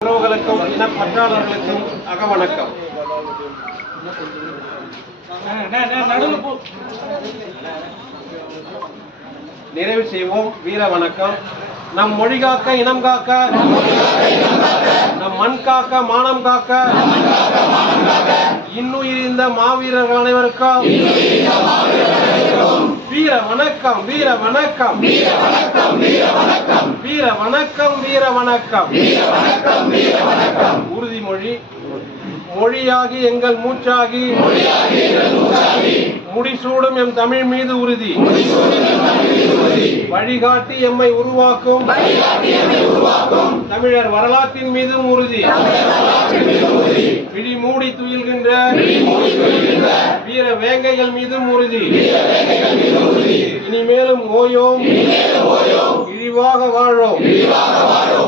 உறவுகளுக்கும் இன பற்றாளர்களுக்கும் அகவணக்கம் நிறைவு செய்வோம். வீர வணக்கம். நம் மொழி காக்க இனம் காக்க. நம் மண் காக்க மானம் காக்க. இன்னுயிரிந்த மாவீரர்கள் அனைவருக்கும் வீர வணக்கம் வீர வணக்கம். வீர வணக்கம் வீர வணக்கம். உறுதிமொழி. மொழியாகி எங்கள் மூச்சாகி. முடிசூடும் எம் தமிழ் மீது உறுதி. வழிகாட்டி எம்மை உருவாக்கும். தமிழர் வரலாற்றின் மீதும் உறுதி. விழி மூடி துயில்கின்ற. வீர வேங்கைகள் மீதும் உறுதி. இனிமேலும் ஓயோம். இழிவாக வாழோம்.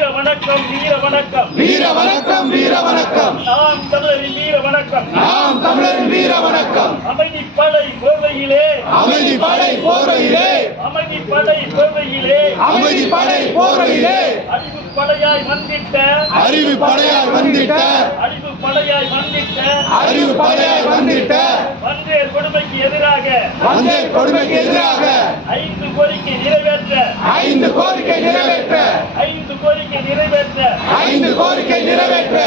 வீர வணக்கம் வீர வணக்கம் வீர வணக்கம் வீர வணக்கம் நாம் தமிழரின் வீர வணக்கம் நாம் தமிழரின் வீர வணக்கம் அமைதி படை போர்வையிலே அமைதி படை போர்வையிலே அமைதி படை போர்வையிலே அமைதி படை போர்வையிலே அறிவு படையாய் வந்திட்ட. அறிவு படையாய் வந்திட்ட. அறிவு படையாய் வந்திட்ட. அறிவு படையாய் வந்திட்ட. வந்தேர் கொடுமைக்கு எதிராக. வந்தே கொடுமைக்கு எதிராக. ஐந்து கோரிக்கை நிறைவேற்ற. ஐந்து கோரிக்கை நிறைவேற்ற. ஐந்து கோரிக்கை நிறைவேற்ற. ஐந்து கோரிக்கை நிறைவேற்ற.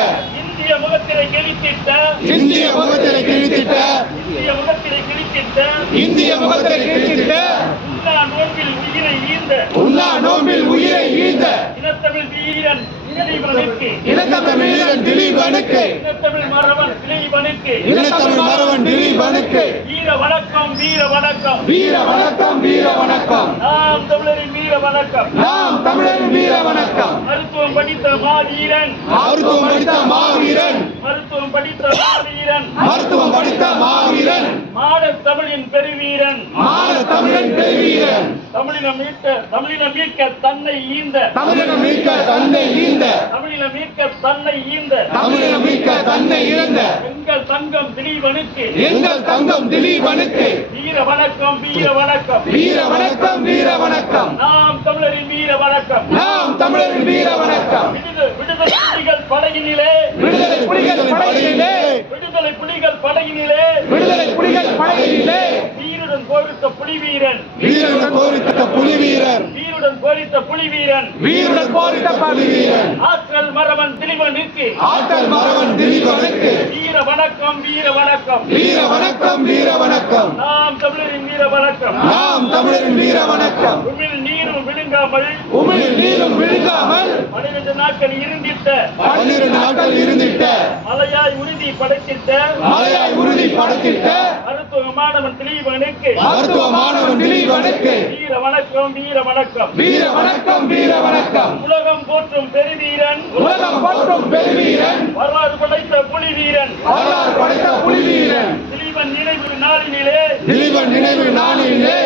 இந்திய முகத்திரை கிழித்திட்ட. இந்திய முகத்திரை கிழித்திட்ட. இந்திய முகத்திரை கிழித்திட்ட. இந்திய முகத்திரை கிழித்திட்ட. உண்ணா நோன்பில் உயிரை ஈந்த. உண்ணா நோம்பில் உயிரை ஈந்த. இனத்தமிழ் வீரன் இனத்தமிழ் திலீபனுக்கு இனத்தமிழ் மரவன் திலீபனுக்கு இனத்தமிழ் மரவன் திலீபனுக்கு வணக்கம் வீர வணக்கம். வீர வணக்கம் வீர வணக்கம். நாம் தமிழரின் வீர வணக்கம். நாம் தமிழரின் வீர வணக்கம். மருத்துவம் படித்த மாவீரன். மருத்துவம் படித்த மாவீரன். மருத்துவம் படித்த மாவீரன் மருத்துவம் படித்த மாவீரன் மாட தமிழின் பெருவீரன். தமிழன் பெருவீரன். தமிழினம் மீட்க தமிழினம் மீட்க தன்னை ஈந்த. தமிழனம் மீட்க தன்னை ஈந்த. தமிழினம் மீட்க தன்னை ஈந்த. தமிழனம் மீட்க தன்னை இழந்த எங்கள் தங்கம் திலீபனுக்கு எங்கள் தங்கம் திலீபனுக்கு வீர வணக்கம் வீர வணக்கம். வீர வணக்கம் வீர வணக்கம். நாம் தமிழரின் வீர வணக்கம். நாம் தமிழரின் வீர வணக்கம். விடுதலை புலிகள் படையினிலே. விடுதலை புலிகள் படையிலே விடுதலை புலிகள் படையினிலே. விடுதலை புலிகள் வீருடன் புலி வீரன். வீரனுடன் புலி வீருடன் வீரன். வீரனுடன் போரிட்ட புலி வீரன். ஆற்றல் மரவன் திலீபனுக்கு வீர வணக்கம் வீர வணக்கம். வீர வணக்கம் வீர வணக்கம். நாம் தமிழரின் வீர வணக்கம். நாம் தமிழரின் வீர வணக்கம். உமிழ் நீரும் விழுங்காமல். உமிழில் நீரும் விழுகாமல் பன்னிரண்டு நாட்கள் இருந்திட்ட. பன்னிரண்டு நாட்கள் இருந்திட்ட. மலையாய் உறுதி படைத்திட்ட. மலையாய் உறுதி படைத்திட்ட. வீர வணக்கம் வீர வணக்கம் வீர வணக்கம் வீர வணக்கம் உலகம் போற்றும் பெருவீரன். உலகம் போற்றும் பெருவீரன். வரலாறு படைத்த புலி வீரன் வரலாறு படைத்த புலி வீரன் திலீபன் நினைவு நாளினிலே. திலீபன் நினைவு நாளினிலே.